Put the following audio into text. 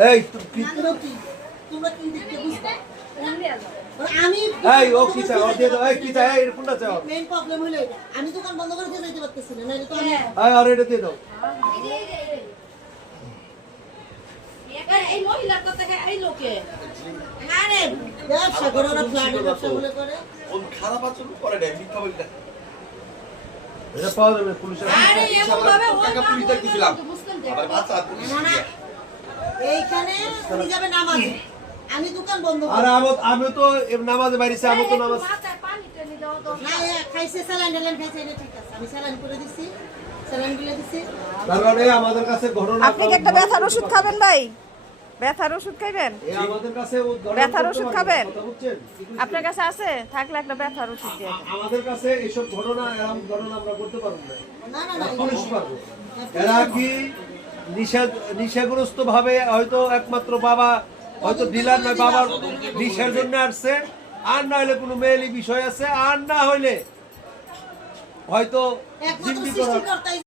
এই তোমরা কি দেখতে বুঝতে আমি এই ও কি চাই ও দিয়ে দাও এই কি চাই এই কোনটা চাও মেইন প্রবলেম হলো এটা আমি দোকান বন্ধ করে দিয়ে যাইতে পারতেছি না নাইলে তো আমি এই আর এটা দিয়ে দাও এই মহিলার কথা এই লোকে আরে ব্যবসা করে ওরা ফ্ল্যাটের ব্যবসা বলে করে ও খারাপ আচরণ করে না মিথ্যা বলতে এটা পাওয়া যাবে পুলিশের আরে এমন ভাবে টাকা পুলিশ দেখতেছিলাম আবার বাচ্চা পুলিশ না না এইখানে তুমি যাবে নামাজে আমি দোকান বন্ধ আর করে আমি তো নামাজে বাইরেছি আমি তো নামাজ মাথায় পানি টেনে দাও তো না খাইছে স্যালাইন খাইছে এটা ঠিক আছে আমি স্যালাইন করে দিছি স্যালাইন গুলো দিছি তারপরে আমাদের কাছে ঘটনা আপনি কি একটা ব্যথার ওষুধ খাবেন ভাই? ব্যথার ওষুধ খাবেন? এই আমাদের কাছে ও ঘটনা ব্যথার করতে ওষুধ পারবে, খাবেন? কথা বুঝছেন? আপনার কাছে আছে? থাকলে একটা ব্যথার ওষুধ দিয়ে দেন। আমাদের কাছে এইসব ঘটনা এরকম ঘটনা আমরা করতে পারবো না না না না পুলিশ পারবো এরা কি নিশাগ্রস্ত ভাবে হয়তো একমাত্র বাবা হয়তো ডিলার নয় বাবার নিশার জন্য আসছে আর না হলে কোনো মেয়েলি বিষয় আছে আর না হইলে হয়তো একমাত্র জিম্মি করা সৃষ্টিকর্তাই